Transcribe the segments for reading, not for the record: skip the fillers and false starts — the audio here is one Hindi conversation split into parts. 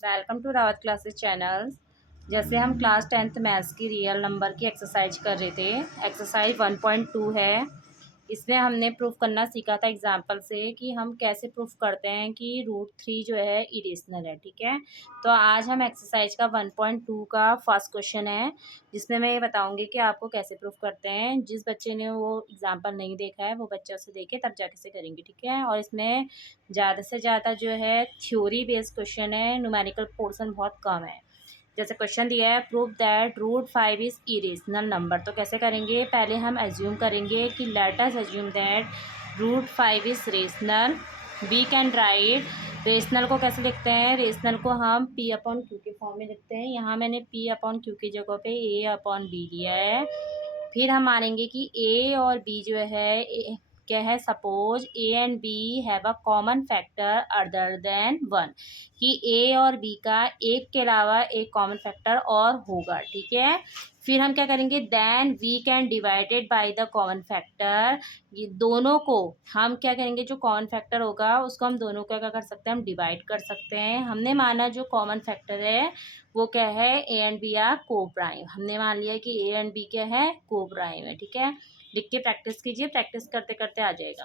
Welcome to Rawat classes channel. जैसे हम क्लास 10th मैथ्स की रियल नंबर की एक्सरसाइज कर रहे थे। एक्सरसाइज 1.2 है। इसमें हमने प्रूफ करना सीखा था एग्जांपल से कि हम कैसे प्रूफ करते हैं कि √3 जो है इरेशनल है। ठीक है, तो आज हम एक्सरसाइज का 1.2 का फर्स्ट क्वेश्चन है, जिसमें मैं ये बताऊंगी कि आपको कैसे प्रूफ करते हैं। जिस बच्चे ने वो एग्जांपल नहीं देखा है वो बच्चा उसे देखे तब जाके से करेंगे। ठीक है, और इसमें ज़्यादा से ज़्यादा जो है थ्योरी बेस्ड क्वेश्चन है, न्यूमेरिकल पोर्शन बहुत कम है। जैसे क्वेश्चन दिया है, prove that √5 is irrational number. तो कैसे करेंगे, पहले हम एज्यूम करेंगे कि let us assume that √5 is rational. We can write rational को कैसे लिखते हैं, रेशनल को हम P/Q के फॉर्म में लिखते हैं। यहाँ मैंने P/Q की जगह पे A/B लिया है। फिर हम मानेंगे कि ए और बी जो है क्या है, suppose a and b have a common factor other than 1, कि ए और बी का एक के अलावा एक कॉमन फैक्टर और होगा। ठीक है, फिर हम क्या करेंगे, then we can divided by the common factor. ये दोनों को हम क्या करेंगे, जो कॉमन फैक्टर होगा उसको हम दोनों का क्या कर सकते हैं, हम डिवाइड कर सकते हैं। हमने माना जो कॉमन फैक्टर है वो क्या है, ए एंड बी आर को प्राइम। हमने मान लिया कि ए एंड बी क्या है, को प्राइम है। ठीक है, लिख के प्रैक्टिस कीजिए, प्रैक्टिस करते करते आ जाएगा।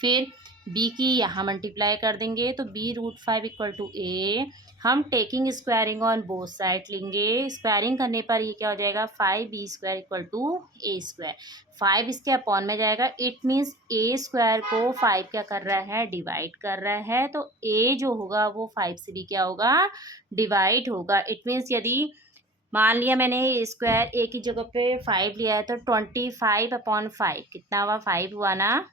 फिर b की यहाँ मल्टीप्लाई कर देंगे तो b√5 इक्वल टू a। हम taking squaring on both side लेंगे। स्क्वायरिंग करने पर ये क्या हो जाएगा, 5b² इक्वल टू a²। 5 इसके अपॉन में जाएगा, इट मीन्स a² को 5 क्या कर रहा है, डिवाइड कर रहा है। तो a जो होगा वो 5 से भी क्या होगा, डिवाइड होगा। इट मीन्स यदि मान लिया मैंने स्क्वायर ए की जगह पे 5 लिया है तो 25/5 कितना हुआ, 5 हुआ ना।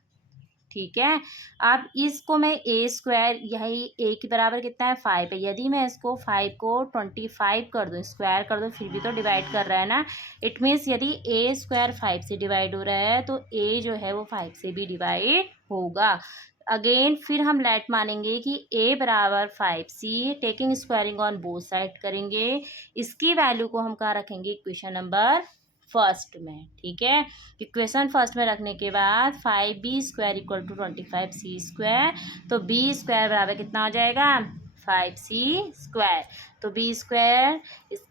ठीक है, अब इसको मैं a², यही a के बराबर कितना है, 5 है। यदि मैं इसको 5 को 25 कर दूँ, स्क्वायर कर दूँ, फिर भी तो डिवाइड कर रहा है ना। इट मीन्स यदि a² 5 से डिवाइड हो रहा है तो a जो है वो 5 से भी डिवाइड होगा। अगेन फिर हम लेट मानेंगे कि a बराबर 5c, taking squaring on both side करेंगे। इसकी वैल्यू को हम कहाँ रखेंगे, इक्वेशन नंबर फर्स्ट में। ठीक है, इक्वेशन फर्स्ट में रखने के बाद 5b² इक्वल टू 25c²। तो b² बराबर कितना हो जाएगा, 5c²। तो b²,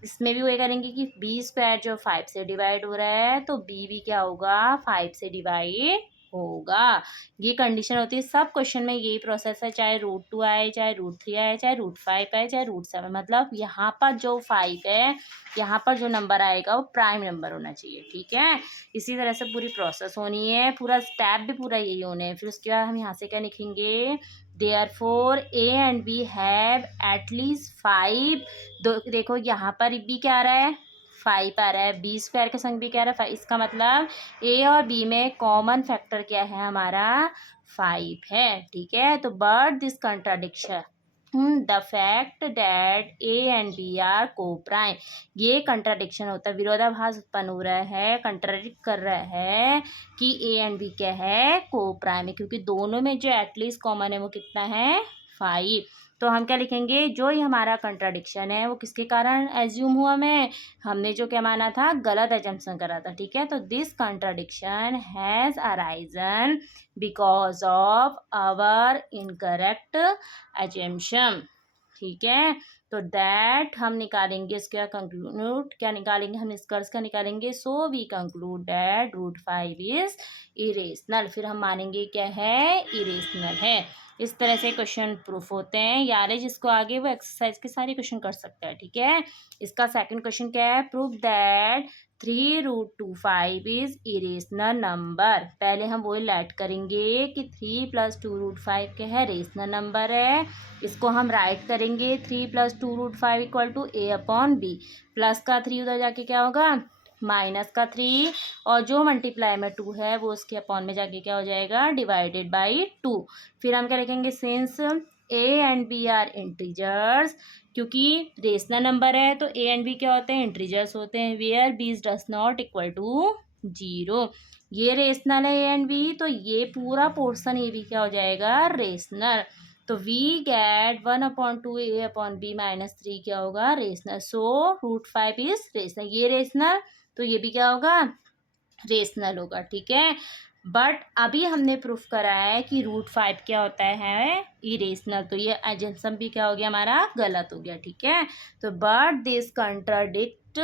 इसमें भी वही करेंगे कि b² जो 5 से डिवाइड हो रहा है तो b भी क्या होगा, 5 से डिवाइड होगा। ये कंडीशन होती है सब क्वेश्चन में, यही प्रोसेस है, चाहे √2 आए, चाहे √3 आए, चाहे √5 आए, चाहे √7। मतलब यहाँ पर जो 5 है, यहाँ पर जो नंबर आएगा वो प्राइम नंबर होना चाहिए। ठीक है, इसी तरह से पूरी प्रोसेस होनी है, पूरा स्टेप भी पूरा यही होने है। फिर उसके बाद हम यहाँ से क्या लिखेंगे, therefore a and b have at least 5। देखो यहाँ पर बी क्या आ रहा है, 5 आ रहा है, b² के संग भी क्या आ रहा है, 5। इसका मतलब ए और बी में कॉमन फैक्टर क्या है, हमारा 5 है। ठीक है, तो but this contradiction the fact that a and b are को प्राइम, ये कंट्राडिक्शन होता है, विरोधाभास उत्पन्न हो रहा है, कंट्राडिक्ट कर रहा है कि ए एंड बी क्या है, को प्राइम है, क्योंकि दोनों में जो एटलीस्ट कॉमन है वो कितना है, 5। तो हम क्या लिखेंगे, जो ये हमारा कंट्राडिक्शन है वो किसके कारण एज्यूम हुआ, में हमने जो क्या माना था, गलत एजम्पशन करा था। ठीक है, तो this contradiction has arisen because of our incorrect assumption. ठीक है, तो दैट हम निकालेंगे इसका कंक्लूड, क्या निकालेंगे हम, निष्कर्ष का निकालेंगे। So we conclude that √5 is irrational. फिर हम मानेंगे क्या है, इरेशनल है। इस तरह से क्वेश्चन प्रूफ होते हैं। यार जिसको आगे वो एक्सरसाइज के सारे क्वेश्चन कर सकता है। ठीक है, इसका सेकंड क्वेश्चन क्या है, proof that 3√5 is irrational number. पहले हम वही लेट करेंगे कि 3 + 2√5 क्या है, रेशनल नंबर है। इसको हम राइट करेंगे 3 + 2√5 इक्वल टू a/b। प्लस का 3 उधर जाके क्या होगा, माइनस का 3, और जो मल्टीप्लाई में 2 है वो उसके अपॉन में जाके क्या हो जाएगा, डिवाइडेड बाई 2। फिर हम क्या लिखेंगे, since a and b are integers, क्योंकि रेशनल नंबर है तो ए एंड बी क्या होते हैं, इंटीजर्स होते हैं। Where b does not equal to 0, ये रेशनल है ए एंड बी, तो ये पूरा पोर्शन ये भी क्या हो जाएगा, रेशनल। तो वी गेट 1/2 a/b -3 क्या होगा, रेशनल। सो √5 इज रेशनल, ये रेशनल तो ये भी क्या होगा, रेशनल होगा। ठीक है, बट अभी हमने प्रूफ करा है कि √5 क्या होता है, इरेशनल। तो ये एजम्पशन भी क्या हो गया हमारा, गलत हो गया, ठीक है। तो but this contradict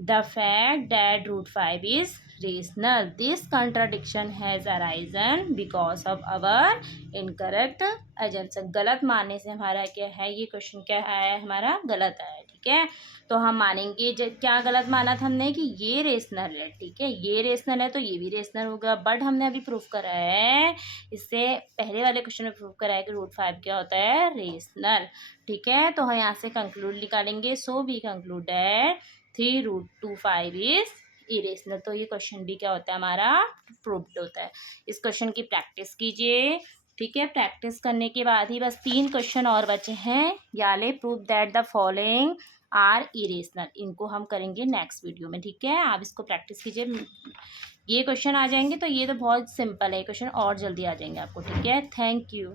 the fact that √5 is rational. This contradiction has arisen because of our incorrect assumption. गलत मानने से हमारा क्या है, ये क्वेश्चन क्या आया है, हमारा गलत आया है, ठीक है। तो हम मानेंगे क्या गलत माना था हमने कि ये रेशनल है, ठीक है, ये रेशनल है तो ये भी रेशनल होगा। बट हमने अभी प्रूफ करा है, इससे पहले वाले क्वेश्चन में प्रूफ करा है कि √5 क्या होता है, रेशनल, ठीक है। तो हम यहाँ से कंक्लूड निकालेंगे, so we conclude that 3√25 is irrational. तो ये क्वेश्चन भी क्या होता है, हमारा प्रूव्ड होता है। इस क्वेश्चन की प्रैक्टिस कीजिए, ठीक है। प्रैक्टिस करने के बाद ही बस 3 क्वेश्चन और बचे हैं। याले prove that the following are irrational, इनको हम करेंगे नेक्स्ट वीडियो में, ठीक है। आप इसको प्रैक्टिस कीजिए, ये क्वेश्चन आ जाएंगे तो ये तो बहुत सिंपल है, क्वेश्चन और जल्दी आ जाएंगे आपको, ठीक है। Thank you.